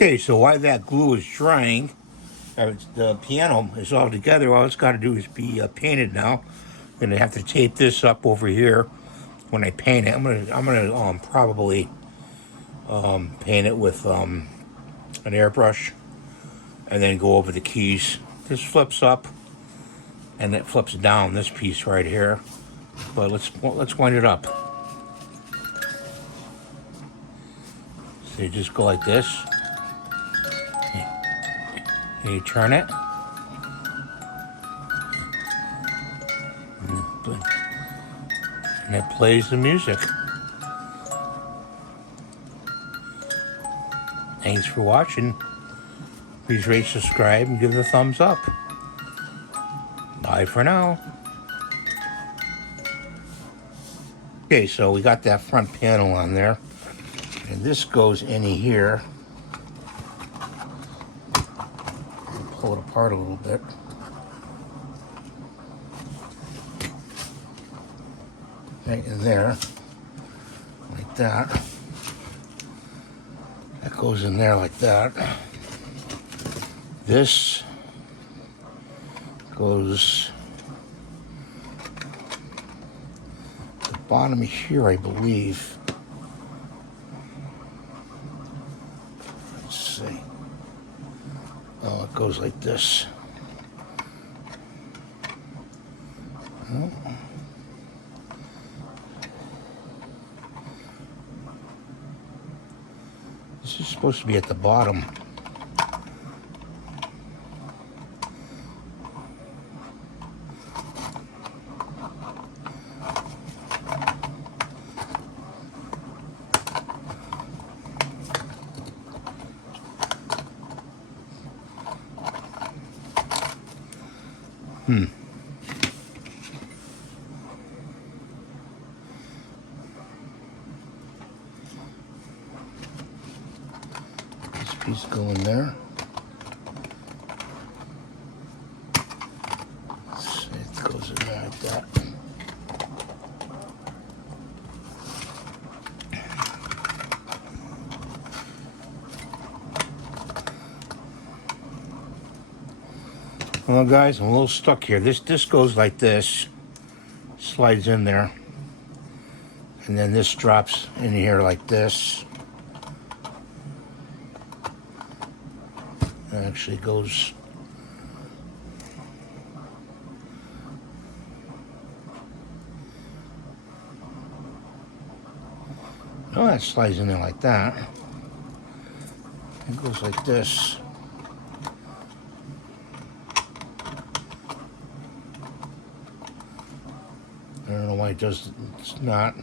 Okay, so while that glue is drying, the piano is all together. All it's got to do is be painted now. I'm gonna have to tape this up over here when I paint it. I'm gonna probably paint it with an airbrush, and then go over the keys. This flips up, and it flips down. This piece right here. But let's wind it up. So you just go like this, and you turn it. And it plays the music. Thanks for watching. Please rate, subscribe, and give it a thumbs up. Bye for now. Okay, so we got that front panel on there. And this goes in here. Pull it apart a little bit. Right in there. Like that. That goes in there like that. This goes at the bottom here, I believe. Let's see. Oh, it goes like this. Oh. This is supposed to be at the bottom. This piece go in there. See, it goes in there like that. Well, guys, I'm a little stuck here. This goes like this, slides in there, and then this drops in here like this. It actually goes. Oh, that slides in there like that. It goes like this. I don't know why it does. It's not.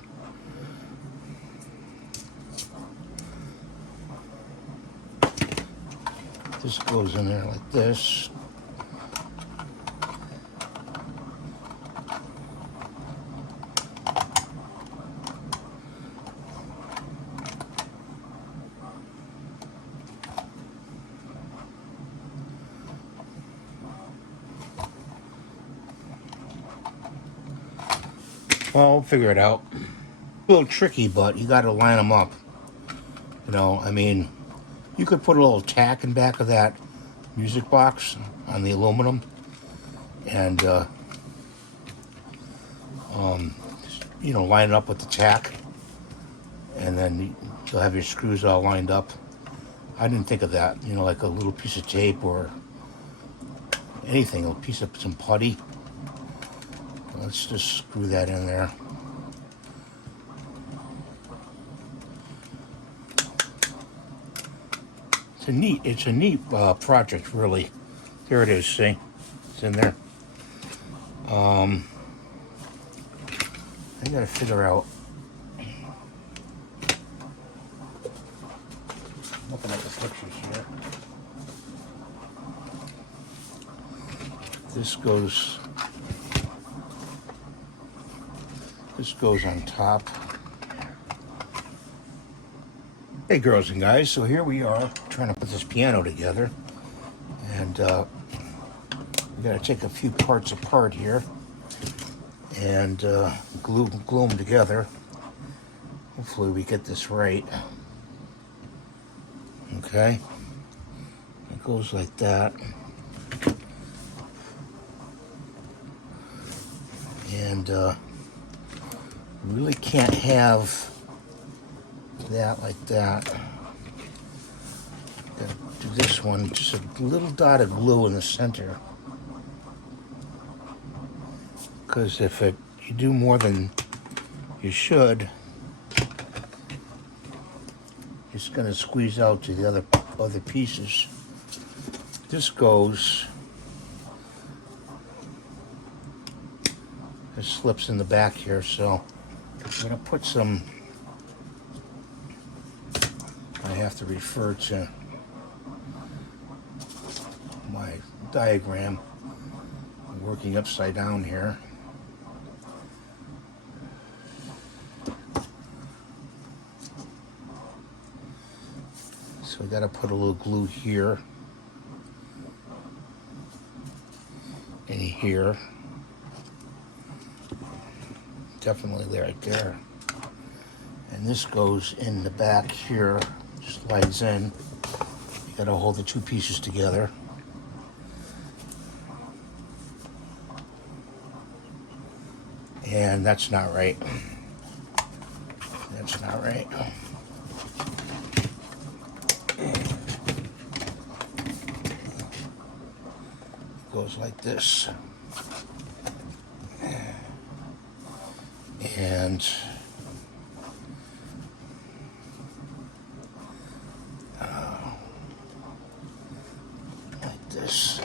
This goes in there like this. Well, we'll figure it out. A little tricky, but you got to line them up. You know, I mean, you could put a little tack in back of that music box on the aluminum, and you know, line it up with the tack, and then you'll have your screws all lined up. I didn't think of that. You know, like a little piece of tape or anything, a piece of some putty. Let's just screw that in there. It's a neat project, really. There it is, see? It's in there. I gotta figure out. Looking at the pictures here. This goes on top. Hey girls and guys, so here we are trying to put this piano together, and we gotta take a few parts apart here and glue them together. Hopefully we get this right. Okay, goes like that. And really can't have that like that. Gotta do this one, just a little dot of glue in the center. Because if you do more than you should, it's going to squeeze out to the other pieces. This goes, it slips in the back here, so I'm going to put some, I have to refer to my diagram. I'm working upside down here. So we got to put a little glue here and here. Definitely right there. And this goes in the back here, slides in. You got to hold the two pieces together. And that's not right. That's not right. Goes like this. And like this.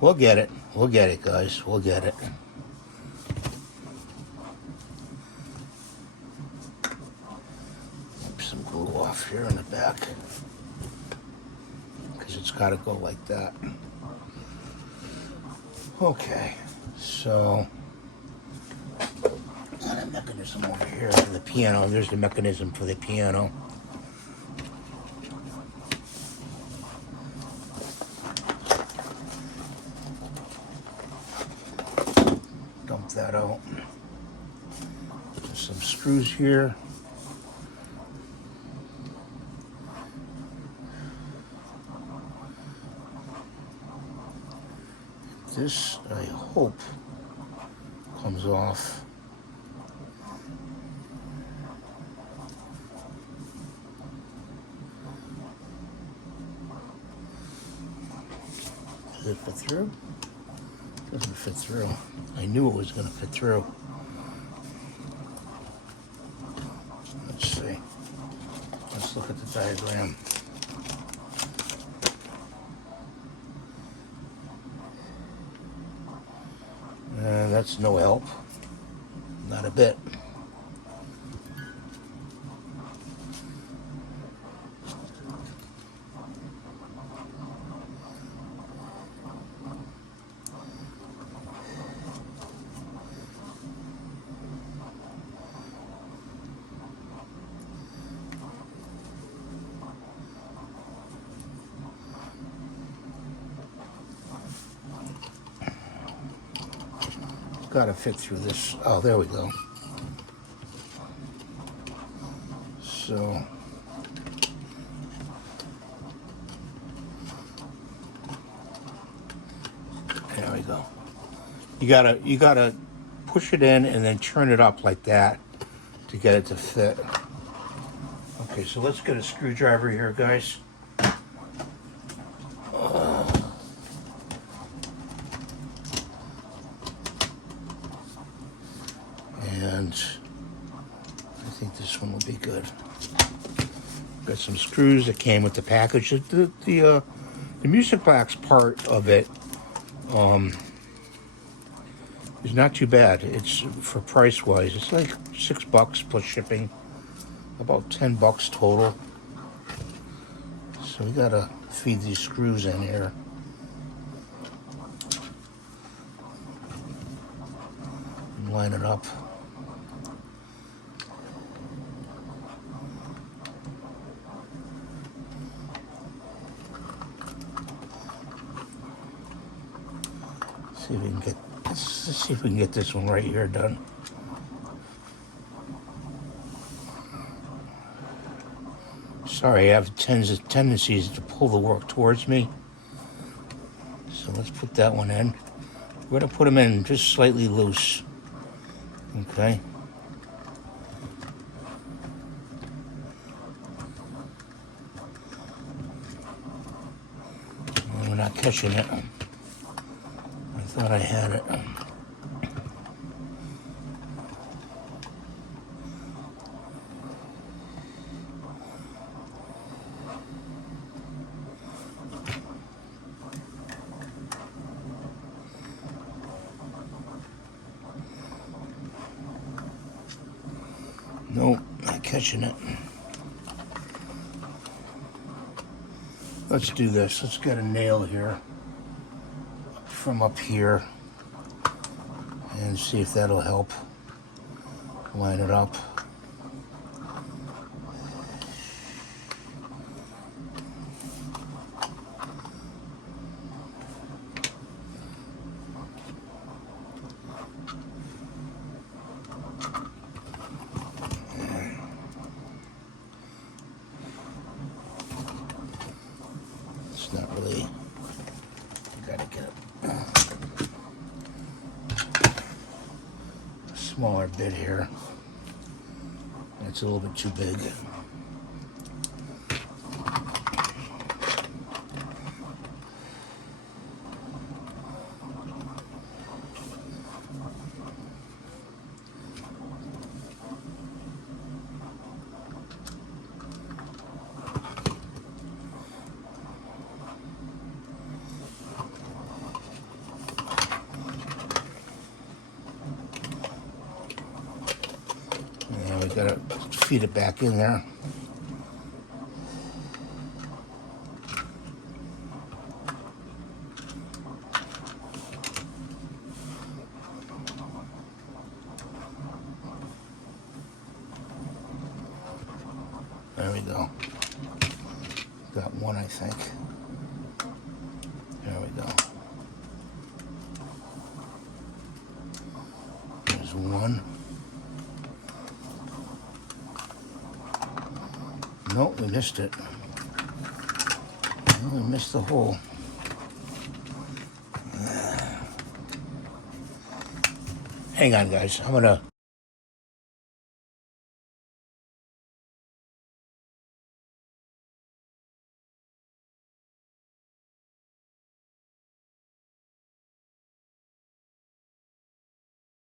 We'll get it. We'll get it, guys. We'll get it. Wipe some glue off here in the back. Because it's got to go like that. Okay. So, got a mechanism over here for the piano. There's the mechanism for the piano. That out. There's some screws here. This, I hope, comes off. Does it fit through? Doesn't fit through. I knew it was going to fit through. Let's see. Let's look at the diagram. That's no help. Not a bit. Got to fit through this. Oh, there we go. So there we go. You gotta push it in and then turn it up like that to get it to fit. Okay, so let's get a screwdriver here, guys. And I think this one will be good. Got some screws that came with the package. The music box part of it is not too bad. It's for price wise. It's like $6 plus shipping, about $10 total. So we gotta feed these screws in here. And line it up. See if we can get. Let's see if we can get this one right here done. Sorry, I have tendencies to pull the work towards me. So let's put that one in. We're going to put them in just slightly loose. Okay. We're not catching it. I thought I had it. Nope, not catching it. Let's do this. Let's get a nail here from up here and see if that'll help line it up. It's not really, you gotta get a smaller bit here. It's a little bit too big. We gotta feed it back in there. There we go. Got one, I think. There we go. There's one. Nope, we missed it. Oh, we missed the hole. Hang on, guys. I'm gonna